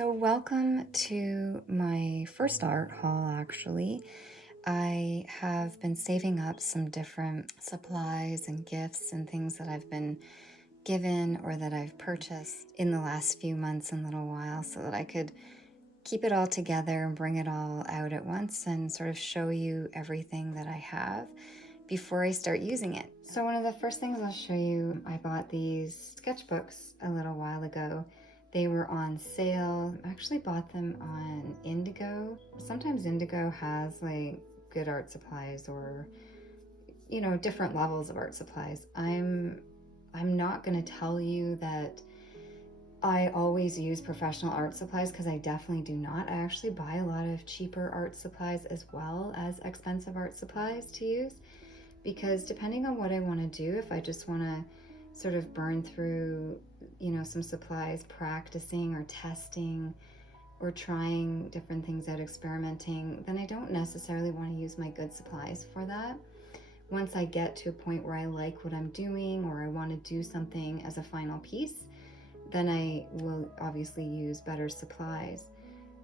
So welcome to my first art haul, actually. I have been saving up some different supplies and gifts and things that I've been given or that I've purchased in the last few months and little while so that I could keep it all together and bring it all out at once and sort of show you everything that I have before I start using it. So one of the first things I'll show you, I bought these sketchbooks a little while ago. They were on sale. I actually bought them on Indigo. Sometimes Indigo has like good art supplies or, you know, different levels of art supplies. I'm not going to tell you that I always use professional art supplies because I definitely do not. I actually buy a lot of cheaper art supplies as well as expensive art supplies to use, because depending on what I want to do, if I just want to sort of burn through, you know, some supplies, practicing or testing or trying different things out, experimenting, then I don't necessarily want to use my good supplies for that. Once I get to a point where I like what I'm doing or I want to do something as a final piece, then I will obviously use better supplies.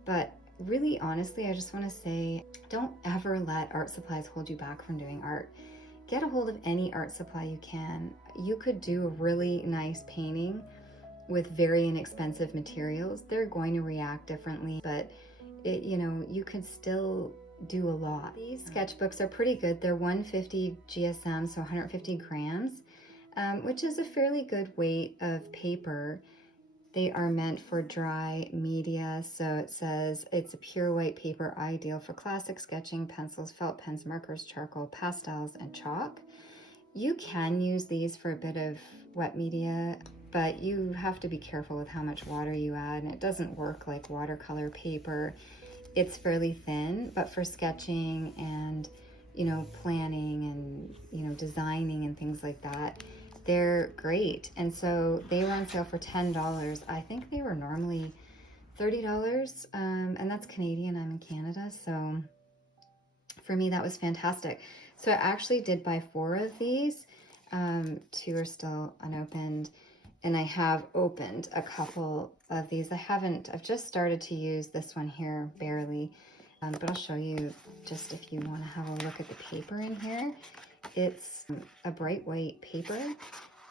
But really, honestly, I just want to say, don't ever let art supplies hold you back from doing art. Get a hold of any art supply you can. You could do a really nice painting with very inexpensive materials. They're going to react differently, but you could still do a lot. These sketchbooks are pretty good. They're 150 GSM, so 150 grams, which is a fairly good weight of paper. They are meant for dry media, so it says it's a pure white paper ideal for classic sketching, pencils, felt pens, markers, charcoal, pastels, and chalk. You can use these for a bit of wet media, but you have to be careful with how much water you add, and it doesn't work like watercolor paper. It's fairly thin, but for sketching and, you know, planning and, you know, designing and things like that, they're great. And so they were on sale for $10. I think they were normally $30, and that's Canadian. I'm in Canada, so for me that was fantastic. So I actually did buy 4 of these. 2 are still unopened, and I have opened a couple of these. I've just started to use this one here, barely, but I'll show you just if you want to have a look at the paper in here. It's a bright white paper,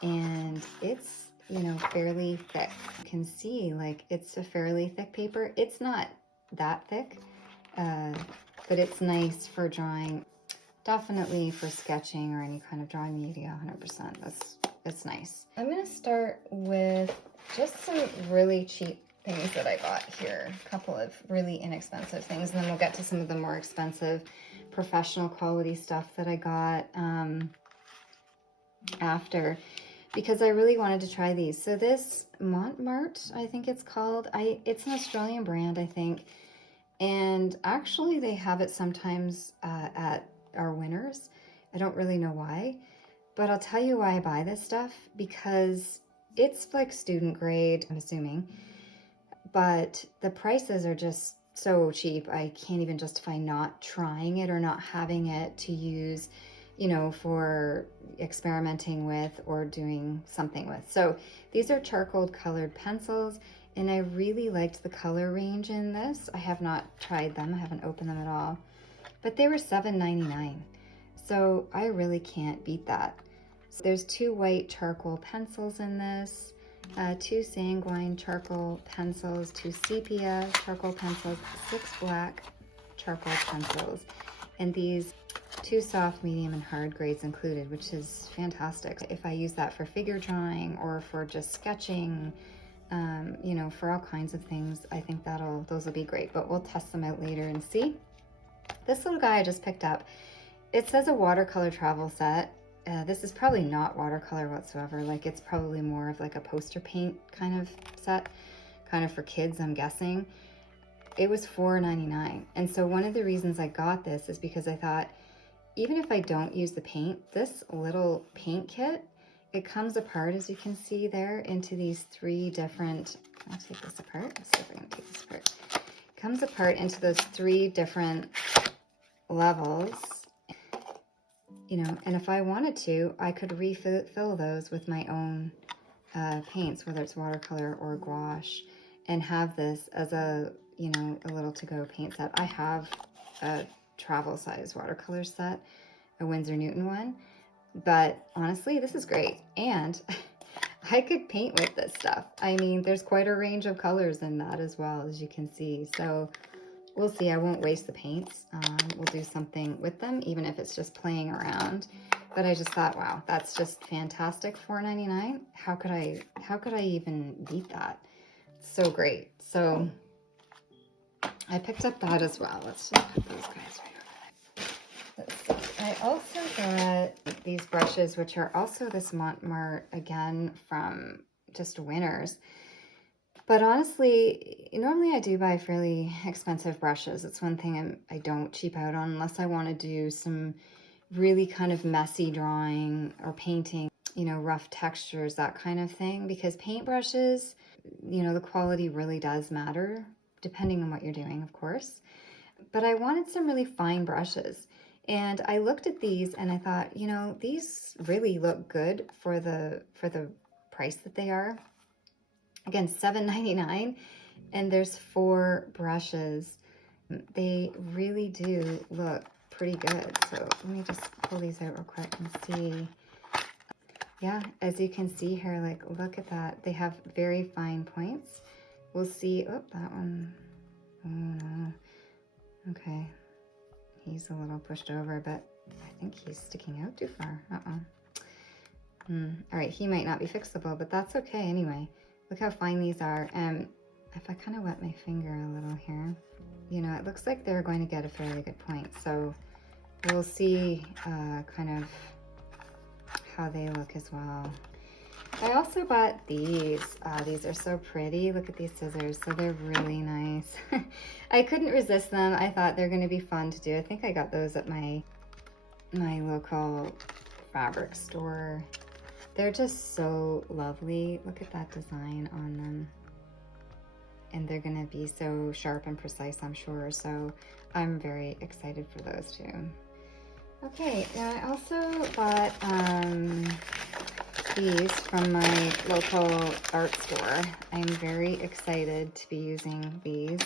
and it's, you know, fairly thick. You can see, like, it's a fairly thick paper. It's not that thick, but it's nice for drawing. Definitely for sketching or any kind of drawing media, 100%. It's nice. I'm gonna start with just some really cheap things that I got here. A couple of really inexpensive things, and then we'll get to some of the more expensive professional quality stuff that I got after, because I really wanted to try these. So this Montmartre, I think it's called. It's an Australian brand, I think. And actually they have it sometimes at our Winners. I don't really know why, but I'll tell you why I buy this stuff, because it's like student grade, I'm assuming, but the prices are just so cheap. I can't even justify not trying it or not having it to use, you know, for experimenting with or doing something with. So these are charcoal colored pencils, and I really liked the color range in this. I have not tried them. I haven't opened them at all, but they were $7.99. So I really can't beat that. So there's 2 white charcoal pencils in this, 2 sanguine charcoal pencils, 2 sepia charcoal pencils, 6 black charcoal pencils, and these 2 soft, medium, and hard grades included, which is fantastic. If I use that for figure drawing or for just sketching, you know, for all kinds of things, I think those will be great, but we'll test them out later and see. This little guy I just picked up, it says a watercolor travel set. This is probably not watercolor whatsoever. Like, it's probably more of like a poster paint kind of set, kind of for kids, I'm guessing. It was $4.99. And so one of the reasons I got this is because I thought, even if I don't use the paint, this little paint kit, it comes apart, as you can see there, into these 3 different, I'll take this apart. Let's see if I can take this apart. It comes apart into those 3 different levels, you know, and if I wanted to, I could refill those with my own paints, whether it's watercolor or gouache. and have this as a, you know, a little to-go paint set. I have a travel size watercolor set, a Winsor Newton one, but honestly, this is great. And I could paint with this stuff. I mean, there's quite a range of colors in that as well, as you can see. So we'll see. I won't waste the paints. We'll do something with them, even if it's just playing around. But I just thought, wow, that's just fantastic. $4.99. How could I even beat that? So great. So I picked up that as well. Let's just put those guys right over there. I also got these brushes, which are also this Montmartre, again, from just Winners. But honestly, normally I do buy fairly expensive brushes. It's one thing I don't cheap out on unless I want to do some really kind of messy drawing or painting, you know, rough textures, that kind of thing. Because paintbrushes, you know, the quality really does matter, depending on what you're doing, of course. But I wanted some really fine brushes. And I looked at these and I thought, you know, these really look good for the price that they are. Again, $7.99, and there's 4 brushes. They really do look pretty good. So let me just pull these out real quick and see. Yeah, as you can see here, like, look at that. They have very fine points. We'll see. Oh, that one. Oh, no. Okay. He's a little pushed over, but I think he's sticking out too far. All right, he might not be fixable, but that's okay anyway. Look how fine these are. If I kind of wet my finger a little here, you know, it looks like they're going to get a fairly good point. So we'll see kind of how they look as well. I also bought these. These are so pretty. Look at these scissors. So they're really nice. I couldn't resist them. I thought they're going to be fun to do. I think I got those at my local fabric store. They're just so lovely. Look at that design on them. And they're going to be so sharp and precise, I'm sure. So I'm very excited for those too. Okay, now I also bought these from my local art store. I'm very excited to be using these.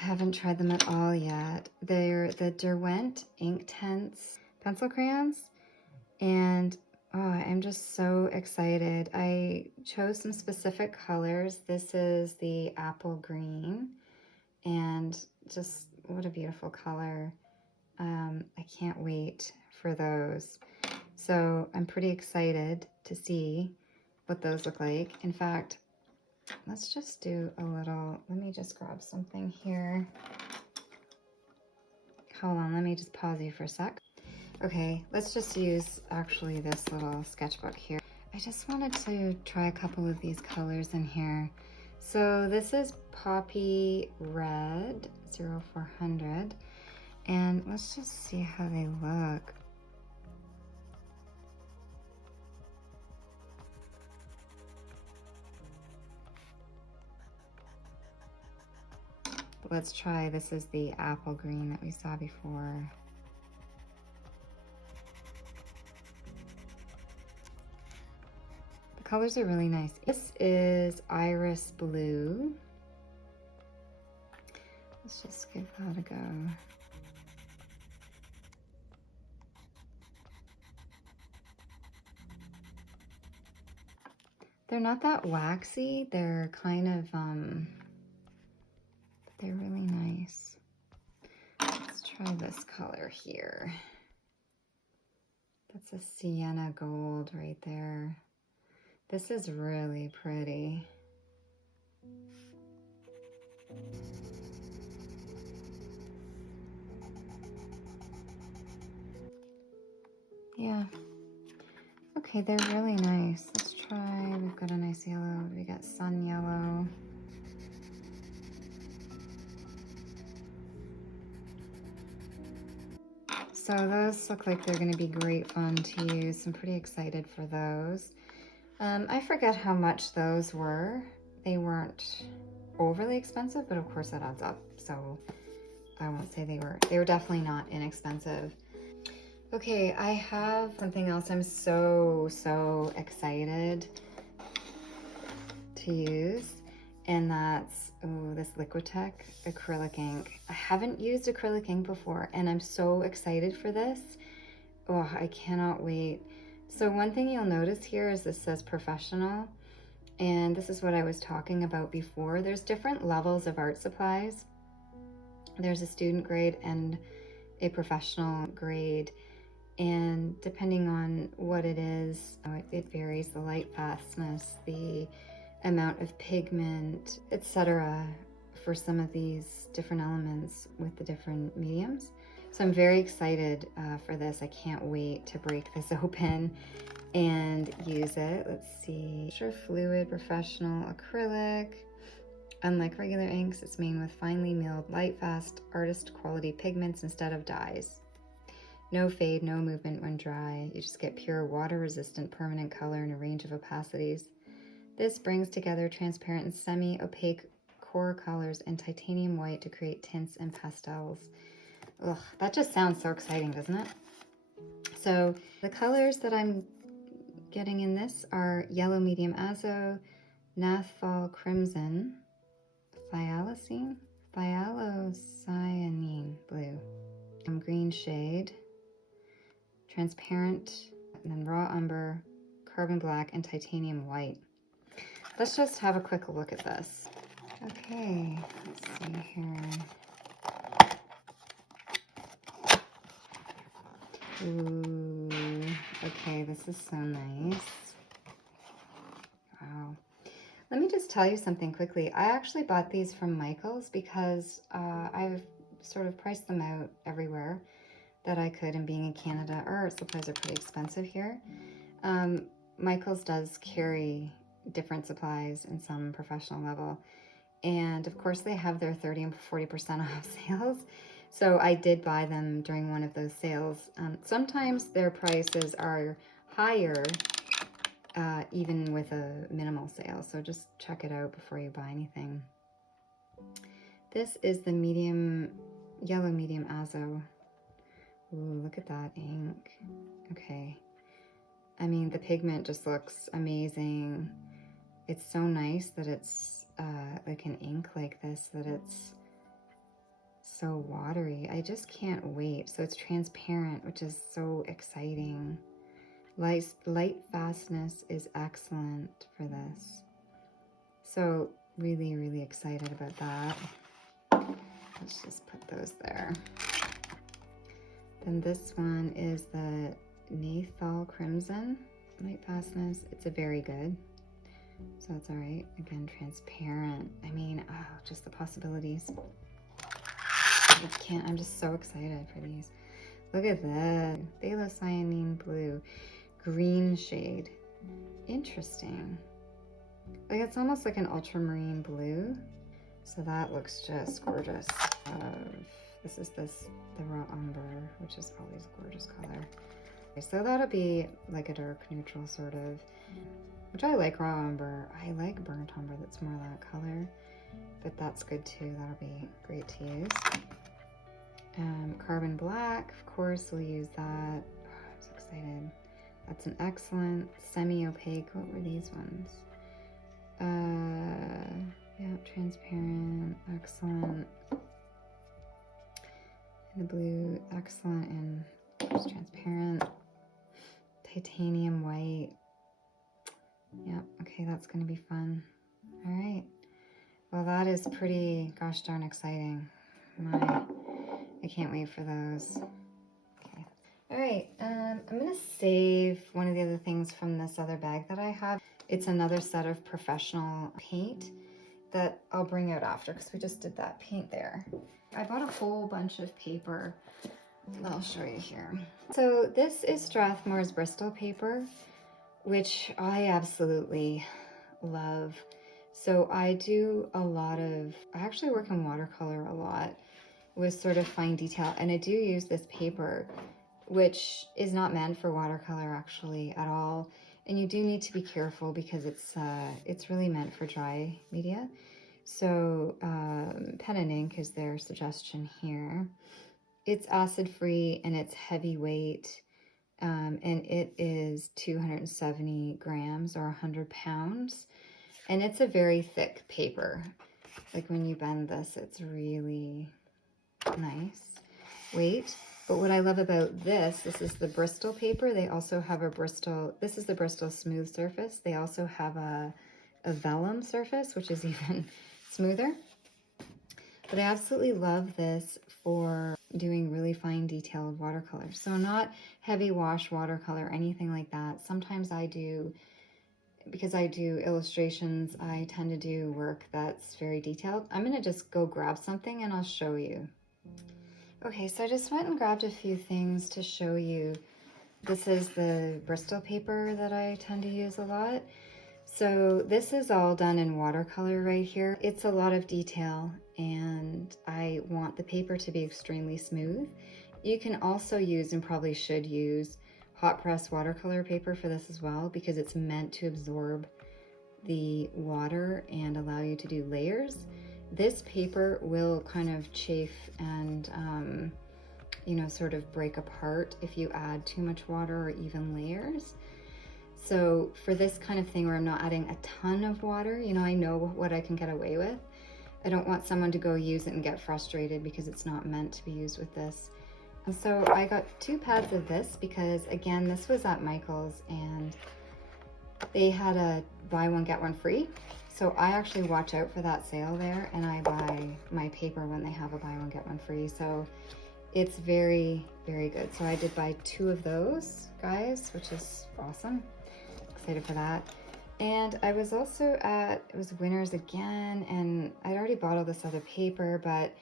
I haven't tried them at all yet. They're the Derwent Inktense pencil crayons, and oh, I'm just so excited. I chose some specific colors. This is the apple green, and just what a beautiful color. I can't wait for those. So I'm pretty excited to see what those look like. In fact, let's just do a little, let me just grab something here. Hold on, let me just pause you for a sec. Okay, let's just use actually this little sketchbook here. I just wanted to try a couple of these colors in here. So this is Poppy Red 0400, and let's just see how they look. Let's try, this is the apple green that we saw before. The colors are really nice. This is Iris Blue. Let's just give that a go. They're not that waxy. They're kind of, they're really nice. Let's try this color here. That's a sienna gold right there. This is really pretty. Yeah. Okay, they're really nice. Let's try, we've got a nice yellow. We got sun yellow. So those look like they're gonna be great fun to use. I'm pretty excited for those. I forget how much those were. They weren't overly expensive, but of course that adds up. So I won't say they were definitely not inexpensive. Okay, I have something else I'm so excited to use. And that's, oh, this Liquitech acrylic ink. I haven't used acrylic ink before, and I'm so excited for this. Oh, I cannot wait. So one thing you'll notice here is this says professional, and this is what I was talking about before. There's different levels of art supplies. There's a student grade and a professional grade, and depending on what it is, it varies the light fastness, the amount of pigment, etc. for some of these different elements with the different mediums. So I'm very excited for this. I can't wait to break this open and use it. Let's see. Extra fluid, professional, acrylic. Unlike regular inks, it's made with finely milled, light fast, artist quality pigments instead of dyes. No fade, no movement when dry. You just get pure water resistant permanent color in a range of opacities. This brings together transparent and semi-opaque core colors and titanium white to create tints and pastels. Ugh, that just sounds so exciting, doesn't it? So the colors that I'm getting in this are yellow medium azo, naphthol crimson, thylacine, thylocyanine blue, green shade, transparent, and then raw umber, carbon black, and titanium white. Let's just have a quick look at this. Okay, let's see here. Ooh, okay, this is so nice. Wow. Let me just tell you something quickly. I actually bought these from Michael's because I've sort of priced them out everywhere that I could, and being in Canada, our art supplies are pretty expensive here. Michael's does carry different supplies in some professional level, and of course they have their 30 and 40% off sales, so I did buy them during one of those sales. Sometimes their prices are higher even with a minimal sale, so just check it out before you buy anything. This is the medium, yellow medium azo. Ooh, look at that ink. Okay. I mean, the pigment just looks amazing. It's so nice that it's like an ink like this, that it's so watery. I just can't wait. So it's transparent, which is so exciting. Light fastness is excellent for this. So really, really excited about that. Let's just put those there. Then this one is the naphthol crimson, light fastness. It's a very good, so it's all right. Again, transparent. I mean, oh, just the possibilities. I'm just so excited for these. Look at that, thylacyanine blue, green shade. Interesting. Like, it's almost like an ultramarine blue. So that looks just gorgeous. This is the raw umber, which is always a gorgeous color. Okay, so that'll be like a dark neutral sort of, which I like raw umber. I like burnt umber that's more that color, but that's good too. That'll be great to use. Carbon black, of course, we'll use that. Oh, I'm so excited. That's an excellent semi-opaque. What were these ones? Yeah, transparent, excellent. And the blue, excellent, and just transparent. Titanium white. Yeah, okay, that's gonna be fun. All right. Well, that is pretty gosh darn exciting. I can't wait for those. Okay. All right, I'm gonna save one of the other things from this other bag that I have. It's another set of professional paint that I'll bring out after, because we just did that paint there. I bought a whole bunch of paper that I'll show you here. So this is Strathmore's Bristol paper, which I absolutely love. So I do a lot of, I actually work in watercolor a lot with sort of fine detail, and I do use this paper, which is not meant for watercolor actually at all. And you do need to be careful because it's really meant for dry media. So pen and ink is their suggestion here. It's acid-free and it's heavyweight, and it is 270 grams or 100 pounds. And it's a very thick paper. Like when you bend this, it's really nice weight. But what I love about this is the Bristol paper. They also have a Bristol, this is the Bristol smooth surface. They also have a vellum surface, which is even smoother. But I absolutely love this for doing really fine detailed watercolor. So not heavy wash watercolor, anything like that. Sometimes I do, because I do illustrations, I tend to do work that's very detailed. I'm gonna just go grab something and I'll show you. Okay, so I just went and grabbed a few things to show you. This is the Bristol paper that I tend to use a lot. So this is all done in watercolor right here. It's a lot of detail and I want the paper to be extremely smooth. You can also use, and probably should use, hot press watercolor paper for this as well, because it's meant to absorb the water and allow you to do layers. This paper will kind of chafe and you know, sort of break apart if you add too much water or even layers. So for this kind of thing where I'm not adding a ton of water, you know, I know what I can get away with. I don't want someone to go use it and get frustrated because it's not meant to be used with this. And so I got 2 pads of this because, again, this was at Michael's and they had a buy one get one free. So I actually watch out for that sale there, and I buy my paper when they have a buy one get one free. So it's very, very good. So I did buy 2 of those, guys, which is awesome. Excited for that. And I was also at, it was Winners again, and I'd already bought all this other paper, but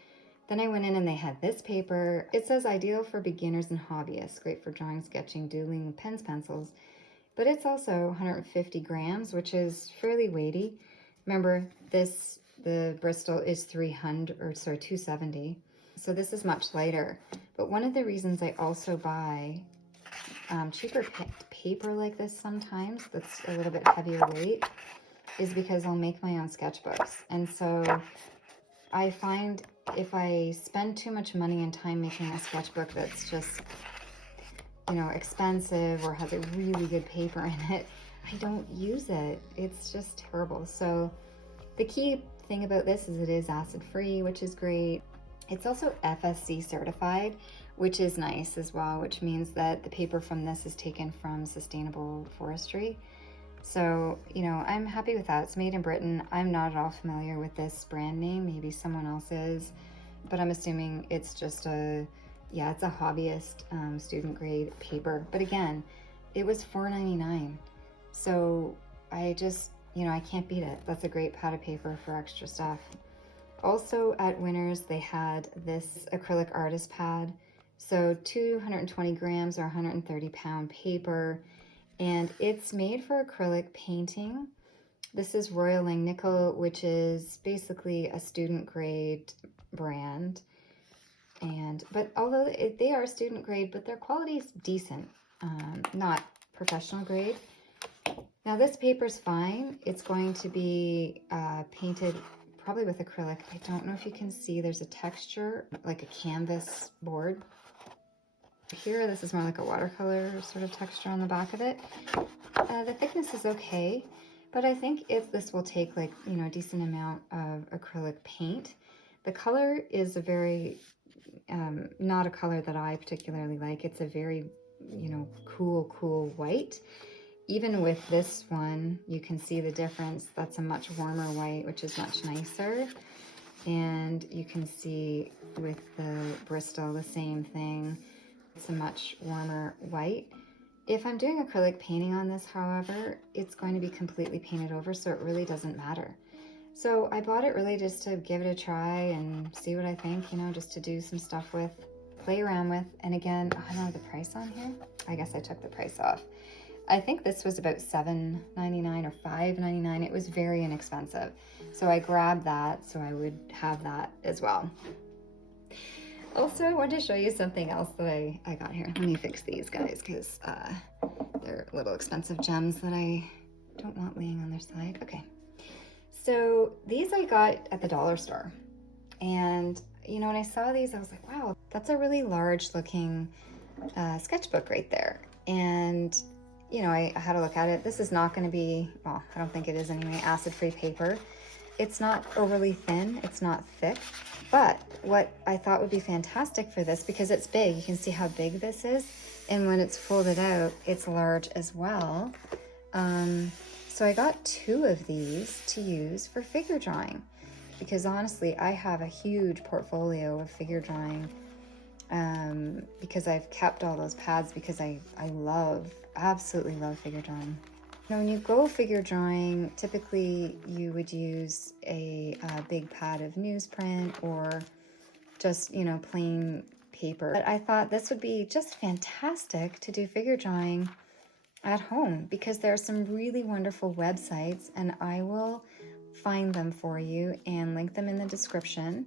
then I went in and they had this paper. It says ideal for beginners and hobbyists, great for drawing, sketching, doodling with pens, pencils, but it's also 150 grams, which is fairly weighty. Remember, the Bristol is 270. So this is much lighter. But one of the reasons I also buy cheaper paper like this sometimes that's a little bit heavier weight is because I'll make my own sketchbooks. And so I find if I spend too much money and time making a sketchbook that's just, you know, expensive or has a really good paper in it, I don't use it. It's just terrible. So the key thing about this is it is acid free, which is great. It's also FSC certified, which is nice as well, which means that the paper from this is taken from sustainable forestry. So, you know, I'm happy with that. It's made in Britain. I'm not at all familiar with this brand name. Maybe someone else is, but I'm assuming it's just yeah, it's a hobbyist student grade paper. But again, it was $4.99. So I just, you know, I can't beat it. That's a great pad of paper for extra stuff. Also at Winners, they had this acrylic artist pad. So 220 grams or 130 pound paper, and it's made for acrylic painting. This is Royal Langnickel, which is basically a student grade brand. But although they are student grade, but their quality is decent, not professional grade. Now this paper's fine. It's going to be painted probably with acrylic. I don't know if you can see, there's a texture, like a canvas board. Here, this is more like a watercolor sort of texture on the back of it. The thickness is okay, but I think if this will take like, you know, a decent amount of acrylic paint. The color is a very, not a color that I particularly like. It's a very, you know, cool white. Even with this one, you can see the difference. That's a much warmer white, which is much nicer. And you can see with the Bristol, the same thing. It's a much warmer white. If I'm doing acrylic painting on this, however, it's going to be completely painted over, so it really doesn't matter. So I bought it really just to give it a try and see what I think, you know, just to do some stuff with, play around with. And again, I don't know the price on here. I guess I took the price off. I think this was about $7.99 or $5.99. It was very inexpensive. So I grabbed that so I would have that as well. Also, I wanted to show you something else that I got here. Let me fix these guys because they're little expensive gems that I don't want laying on their side. Okay. So these I got at the dollar store. And, you know, when I saw these, I was like, wow, that's a really large looking sketchbook right there. And you know, I had a look at it. This is not going to be, well, I don't think it is anyway, acid-free paper. It's not overly thin, it's not thick, but what I thought would be fantastic for this, because it's big, you can see how big this is, and when it's folded out, it's large as well. So I got 2 of these to use for figure drawing, because honestly, I have a huge portfolio of figure drawing, because I've kept all those pads because I absolutely love figure drawing. Now, when you go figure drawing, typically you would use a big pad of newsprint or just, you know, plain paper. But I thought this would be just fantastic to do figure drawing at home, because there are some really wonderful websites, and I will find them for you and link them in the description,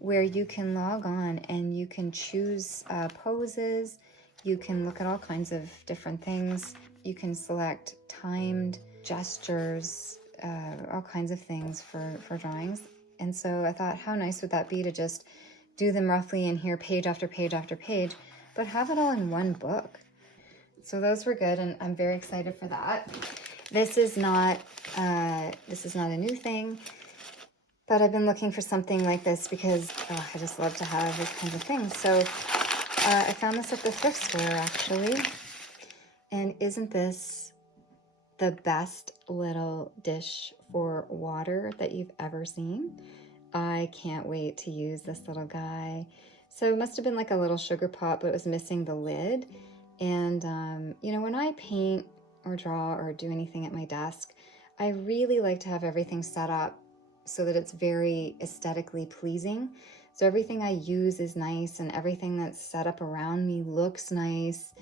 where you can log on and you can choose poses, you can look at all kinds of different things, you can select timed gestures, all kinds of things for drawings. And so I thought, how nice would that be to just do them roughly in here, page after page after page, but have it all in one book. So those were good, and I'm very excited for that. This is not a new thing, but I've been looking for something like this because I just love to have these kinds of things. So I found this at the thrift store, actually. And isn't this the best little dish for water that you've ever seen? I can't wait to use this little guy. So it must have been like a little sugar pot, but it was missing the lid. And, you know, when I paint or draw or do anything at my desk, I really like to have everything set up so that it's very aesthetically pleasing. So everything I use is nice, and everything that's set up around me looks nice.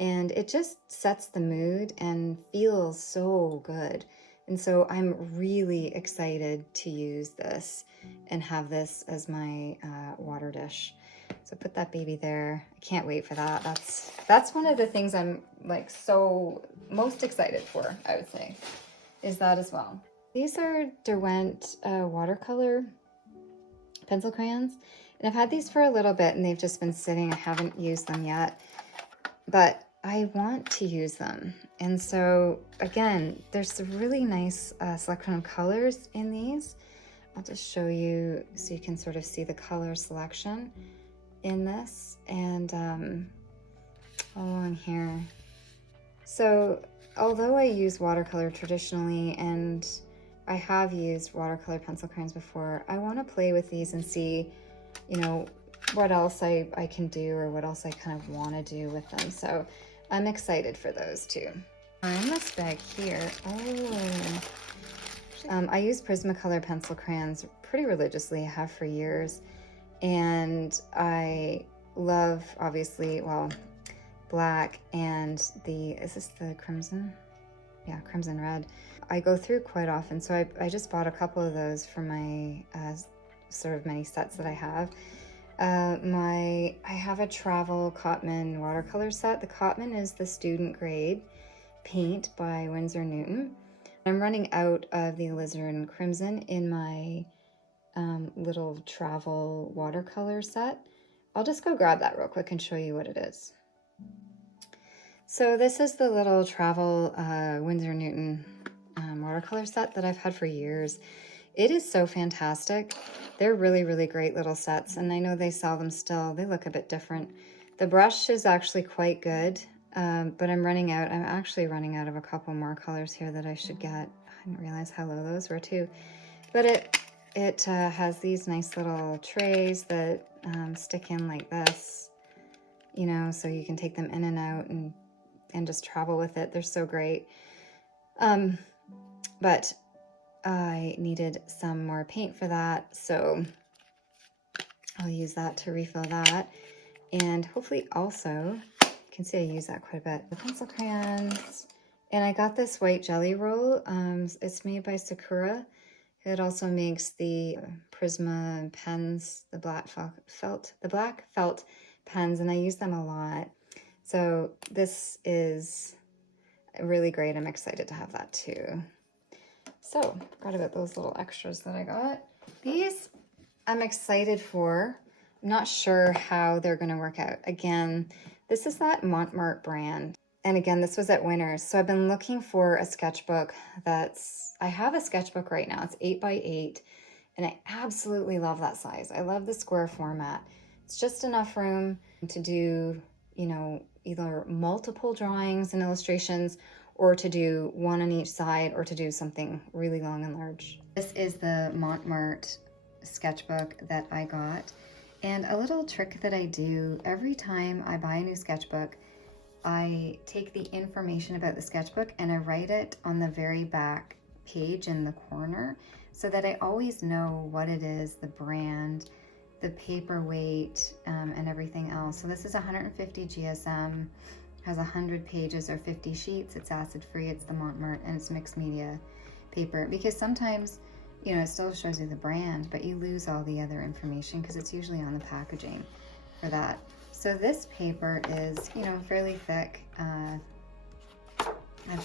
And it just sets the mood and feels so good. And so I'm really excited to use this and have this as my water dish. So put that baby there. I can't wait for that. That's one of the things I'm like so most excited for, I would say, is that as well. These are Derwent watercolor pencil crayons. And I've had these for a little bit and they've just been sitting. I haven't used them yet, but I want to use them. And so again, there's a really nice selection of colors in these. I'll just show you so you can sort of see the color selection in this, and along here. So although I use watercolor traditionally, and I have used watercolor pencil crayons before, I want to play with these and see, you know, what else I can do, or what else I kind of want to do with them. So I'm excited for those too. In this bag here, I use Prismacolor pencil crayons pretty religiously. I have for years. And I love, obviously, well, black and is this the crimson? Yeah, crimson red. I go through quite often, so I just bought a couple of those for my sort of many sets that I have. I have a travel Cotman watercolor set. The Cotman is the student grade paint by Winsor Newton. I'm running out of the alizarin crimson in my little travel watercolor set. I'll just go grab that real quick and show you what it is. So this is the little travel Winsor Newton watercolor set that I've had for years. It is so fantastic. They're really, really great little sets, and I know they sell them still. They look a bit different. The brush is actually quite good, but I'm actually running out of a couple more colors here that I should get. I didn't realize how low those were too. But it has these nice little trays that stick in like this, you know, so you can take them in and out and just travel with it. They're so great. But I needed some more paint for that, so I'll use that to refill that. And hopefully also, you can see I use that quite a bit. The pencil crayons, and I got this white jelly roll. It's made by Sakura. It also makes the Prisma pens, the black felt pens, and I use them a lot. So this is really great. I'm excited to have that too. So, forgot about those little extras that I got. These I'm excited for. I'm not sure how they're going to work out. Again, this is that Montmartre brand. And again, this was at Winners. So I've been looking for a sketchbook I have a sketchbook right now. It's 8x8, and I absolutely love that size. I love the square format. It's just enough room to do, either multiple drawings and illustrations, or to do one on each side, or to do something really long and large. This is the Montmartre sketchbook that I got. And a little trick that I do every time I buy a new sketchbook, I take the information about the sketchbook and I write it on the very back page in the corner so that I always know what it is, the brand, the paperweight, and everything else. So this is 150 GSM, has 100 pages or 50 sheets. It's acid free, it's the Montmartre, and it's mixed media paper, because sometimes, it still shows you the brand, but you lose all the other information because it's usually on the packaging for that. So this paper is, fairly thick. I've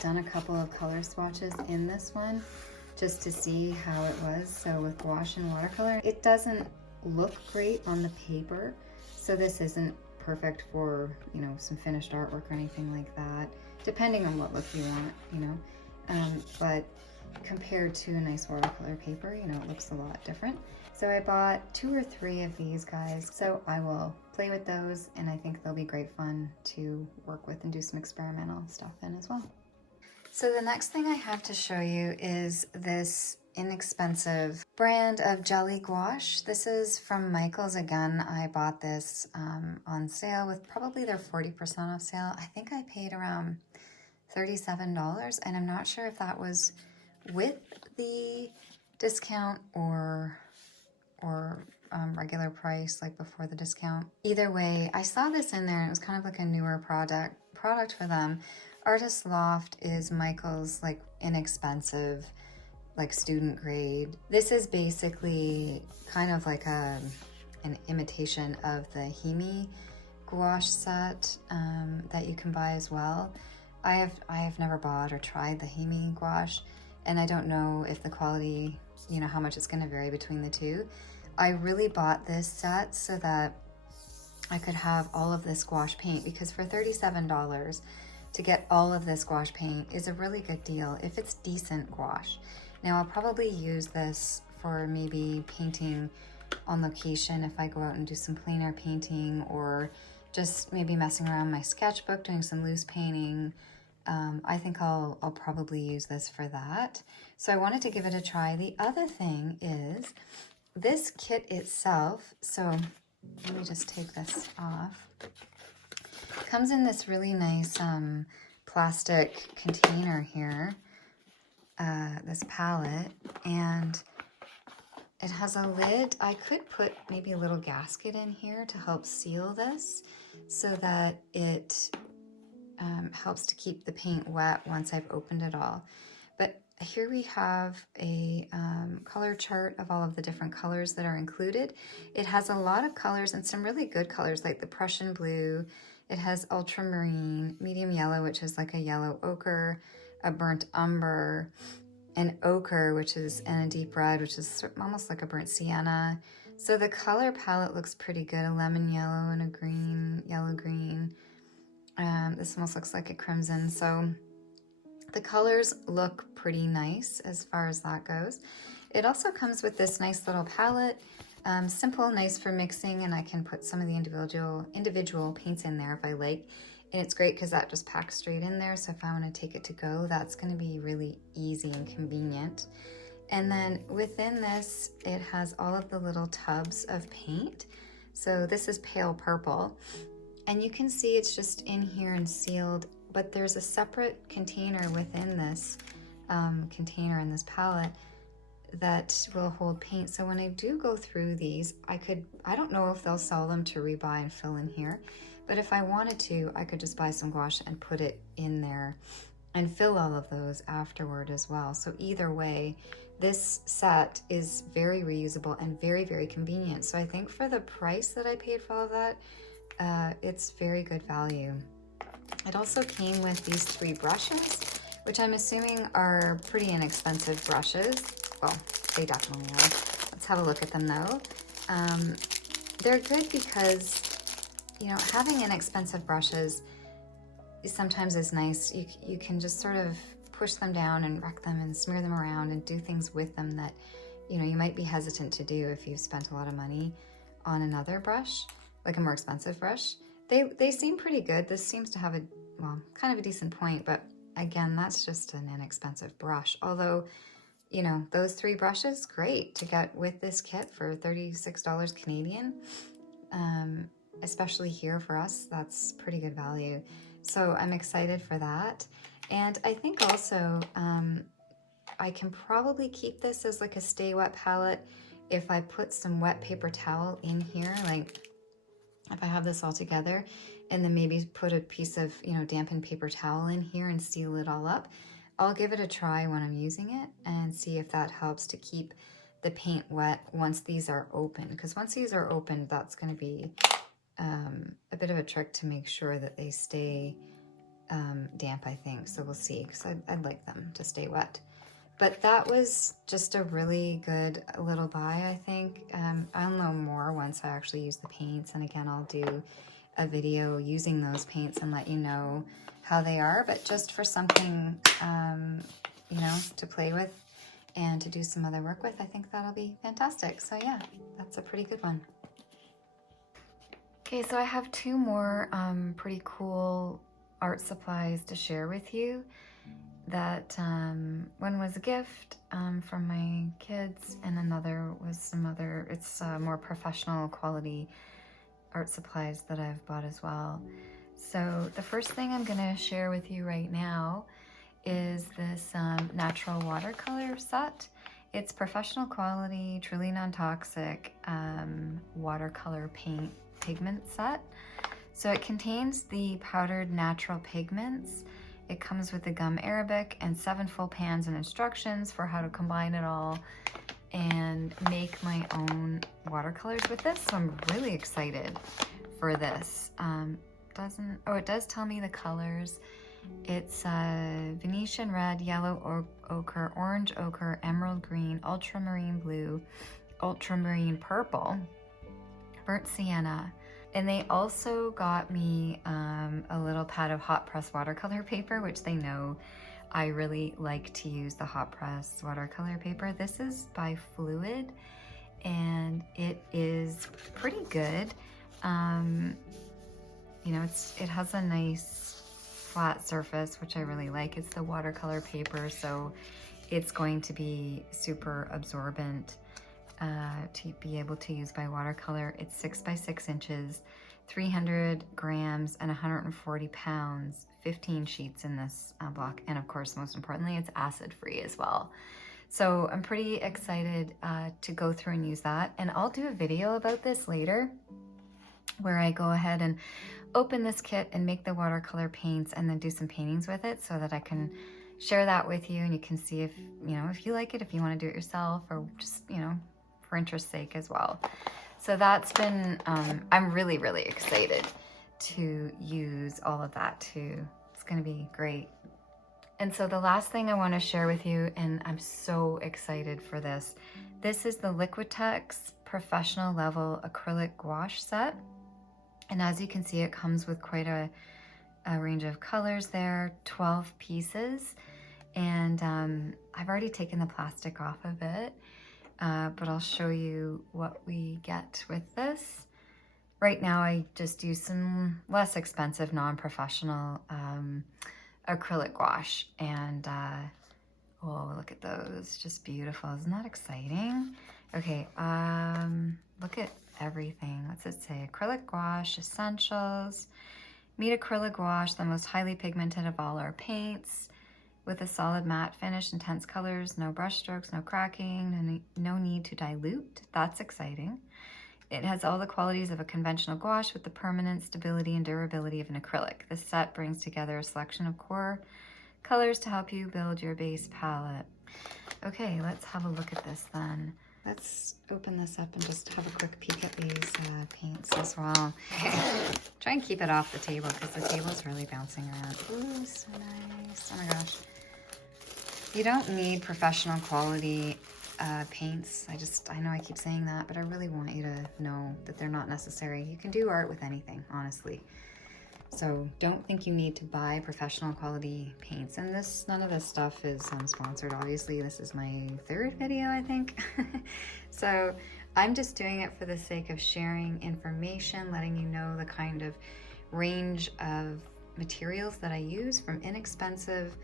done a couple of color swatches in this one just to see how it was. So with gouache and watercolor, it doesn't look great on the paper. So this isn't perfect for, some finished artwork or anything like that, depending on what look you want, but compared to a nice watercolor paper, it looks a lot different. So I bought 2 or 3 of these guys, so I will play with those, and I think they'll be great fun to work with and do some experimental stuff in as well. So the next thing I have to show you is this inexpensive brand of jelly gouache. This is from Michaels again. I bought this on sale with probably their 40% off sale. I think I paid around $37, and I'm not sure if that was with the discount or regular price, like before the discount. Either way, I saw this in there, and it was kind of like a newer product for them. Artist Loft is Michael's like inexpensive, like student grade. This is basically kind of like an imitation of the Himi gouache set that you can buy as well. I have never bought or tried the Himi gouache, and I don't know if the quality, how much it's going to vary between the two. I really bought this set so that I could have all of this gouache paint, because for $37 to get all of this gouache paint is a really good deal if it's decent gouache. Now I'll probably use this for maybe painting on location if I go out and do some plein air painting, or just maybe messing around my sketchbook, doing some loose painting. I think I'll probably use this for that. So I wanted to give it a try. The other thing is this kit itself. So let me just take this off. Comes in this really nice plastic container here, this palette, and it has a lid. I could put maybe a little gasket in here to help seal this so that it helps to keep the paint wet once I've opened it all. But here we have a color chart of all of the different colors that are included. It has a lot of colors and some really good colors, like the Prussian blue. It has ultramarine, medium yellow, which is like a yellow ochre, a burnt umber, an ochre, which is, and a deep red, which is almost like a burnt sienna. So the color palette looks pretty good. A lemon yellow and a green, yellow green. This almost looks like a crimson. So the colors look pretty nice as far as that goes. It also comes with this nice little palette. Simple, nice for mixing, and I can put some of the individual paints in there if I like. And it's great because that just packs straight in there. So if I want to take it to go, that's going to be really easy and convenient. And then within this, it has all of the little tubs of paint. So this is pale purple. And you can see it's just in here and sealed, but there's a separate container within this container in this palette that will hold paint. So when I do go through these, I don't know if they'll sell them to rebuy and fill in here, but if I wanted to, I could just buy some gouache and put it in there and fill all of those afterward as well. So either way, this set is very reusable and very, very convenient. So I think for the price that I paid for all of that, it's very good value. It also came with these 3 brushes, which I'm assuming are pretty inexpensive brushes. Well, they definitely are. Let's have a look at them though. They're good because, having inexpensive brushes sometimes it's nice. You can just sort of push them down and wreck them and smear them around and do things with them that, you know, you might be hesitant to do if you've spent a lot of money on another brush, like a more expensive brush. They seem pretty good. This seems to have well, kind of a decent point, but again, that's just an inexpensive brush. Although, you know, those 3 brushes, great to get with this kit for $36 Canadian. Especially here for us, that's pretty good value. So I'm excited for that. And I think also I can probably keep this as like a stay wet palette if I put some wet paper towel in here, like if I have this all together, and then maybe put a piece of, you know, dampened paper towel in here and seal it all up. I'll give it a try when I'm using it and see if that helps to keep the paint wet once these are open. Because once these are open, that's going to be a bit of a trick to make sure that they stay damp, I think. So we'll see, because I'd like them to stay wet. But that was just a really good little buy, I think. I'll know more once I actually use the paints. And again, I'll do a video using those paints and let you know how they are. But just for something, you know, to play with and to do some other work with, I think that'll be fantastic. So yeah, that's a pretty good one. Okay, so I have 2 more pretty cool art supplies to share with you. That one was a gift from my kids, and another was some other, it's more professional quality art supplies that I've bought as well. So the first thing I'm gonna share with you right now is this natural watercolor set. It's professional quality, truly non-toxic watercolor pigment set. So it contains the powdered natural pigments. It comes with the gum Arabic and 7 full pans and instructions for how to combine it all and make my own watercolors with this. So I'm really excited for this. It does tell me the colors. It's Venetian red, yellow ochre, orange ochre, emerald green, ultramarine blue, ultramarine purple, burnt sienna. And they also got me a little pad of hot press watercolor paper, which they know I really like to use the hot press watercolor paper. This is by Fluid, and it is pretty good. You know, it has a nice flat surface, which I really like. It's the watercolor paper, so it's going to be super absorbent to be able to use by watercolor. It's 6 by 6 inches, 300 grams, and 140 pounds, 15 sheets in this block. And of course, most importantly, it's acid free as well. So I'm pretty excited to go through and use that. And I'll do a video about this later where I go ahead and open this kit and make the watercolor paints and then do some paintings with it so that I can share that with you and you can see if, you know, if you like it, if you want to do it yourself, or just, you know, for interest's sake as well. So that's been, I'm really, really excited to use all of that too. It's going to be great. And so the last thing I want to share with you, and I'm so excited for this, this is the Liquitex Professional Level Acrylic Gouache Set. And as you can see, it comes with quite a range of colors there, 12 pieces. And I've already taken the plastic off of it, but I'll show you what we get with this. Right now, I just use some less expensive, non-professional acrylic gouache. And oh, look at those, just beautiful. Isn't that exciting? Okay, look at everything. What's it say? Acrylic gouache essentials. Meet acrylic gouache, the most highly pigmented of all our paints, with a solid matte finish, intense colors, no brush strokes, no cracking, no need to dilute. That's exciting. It has all the qualities of a conventional gouache with the permanent stability and durability of an acrylic. This set brings together a selection of core colors to help you build your base palette. Okay, let's have a look at this then. Let's open this up and just have a quick peek at these paints as well. Try and keep it off the table because the table's really bouncing around. Ooh, so nice. Oh my gosh. You don't need professional quality paints. I know I keep saying that, but I really want you to know that they're not necessary. You can do art with anything, honestly. So don't think you need to buy professional quality paints. And none of this stuff is sponsored. Obviously, this is my third video, I think. So I'm just doing it for the sake of sharing information, letting you know the kind of range of materials that I use, from inexpensive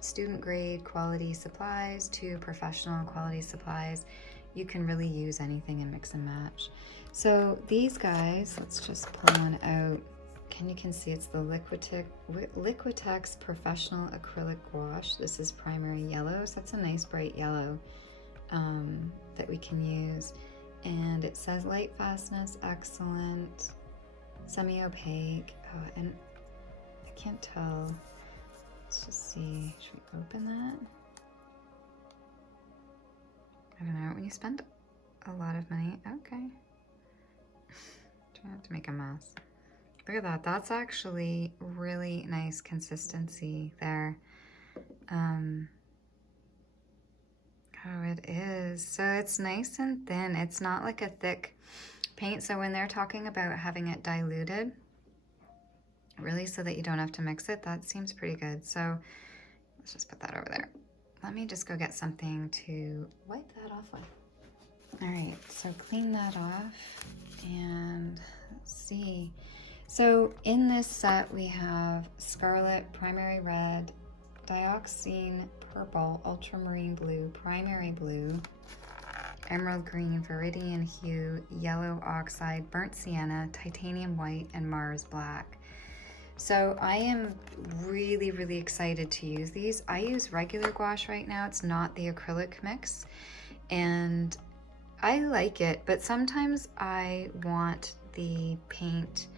student grade quality supplies to professional quality supplies. You can really use anything and mix and match. So these guys, let's just pull one out. You can see it's the Liquitex Professional Acrylic Wash. This is primary yellow, so that's a nice bright yellow that we can use. And it says light fastness, excellent, semi-opaque, and I can't tell. Let's just see, should we open that? I don't know, when you spend a lot of money, okay. Try not to make a mess. Look at that, that's actually really nice consistency there. Oh, it is. So it's nice and thin. It's not like a thick paint. So when they're talking about having it diluted, really so that you don't have to mix it, that seems pretty good. So let's just put that over there. Let me just go get something to wipe that off with. All right, so clean that off and let's see. So in this set we have Scarlet, Primary Red, Dioxine Purple, Ultramarine Blue, Primary Blue, Emerald Green, Viridian Hue, Yellow Oxide, Burnt Sienna, Titanium White, and Mars Black. So I am really, really excited to use these. I use regular gouache right now. It's not the acrylic mix, and I like it, but sometimes I want the paint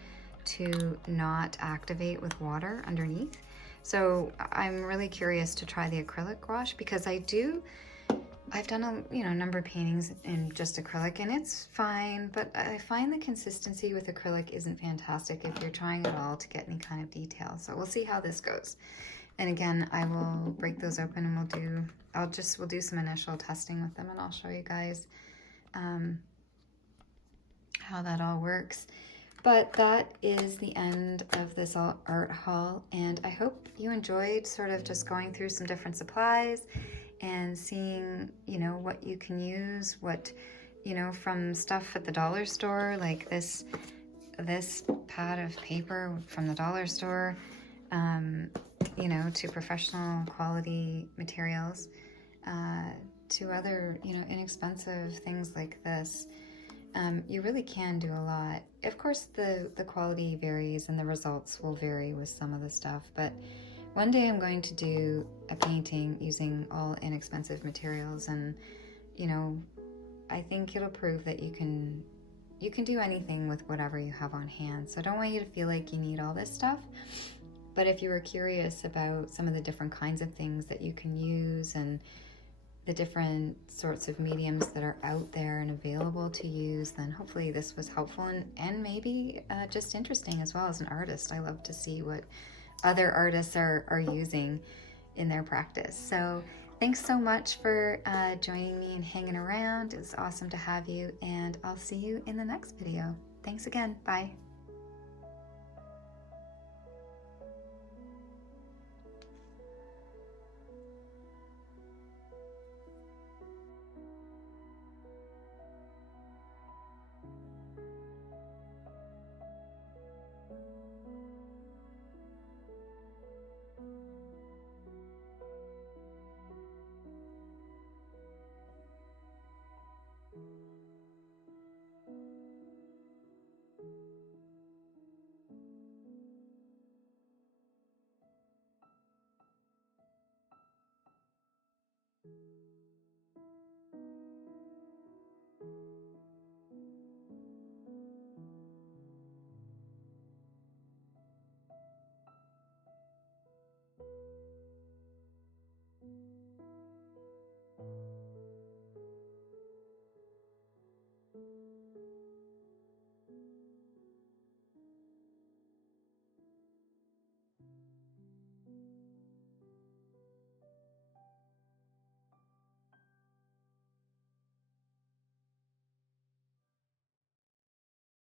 to not activate with water underneath. So I'm really curious to try the acrylic gouache, because I've done a number of paintings in just acrylic, and it's fine, but I find the consistency with acrylic isn't fantastic if you're trying at all to get any kind of detail. So we'll see how this goes. And again, I will break those open and we'll do some initial testing with them, and I'll show you guys how that all works. But that is the end of this art haul, and I hope you enjoyed sort of just going through some different supplies and seeing, what you can use, from stuff at the dollar store, like this pad of paper from the dollar store, to professional quality materials, to other, inexpensive things like this. You really can do a lot. Of course, the quality varies and the results will vary with some of the stuff, but one day I'm going to do a painting using all inexpensive materials, and I think it'll prove that you can do anything with whatever you have on hand. So I don't want you to feel like you need all this stuff, but if you were curious about some of the different kinds of things that you can use and the different sorts of mediums that are out there and available to use, then hopefully this was helpful and maybe just interesting as well. As an artist, I love to see what other artists are using in their practice. So thanks so much for joining me and hanging around. It was awesome to have you, and I'll see you in the next video. Thanks again. Bye.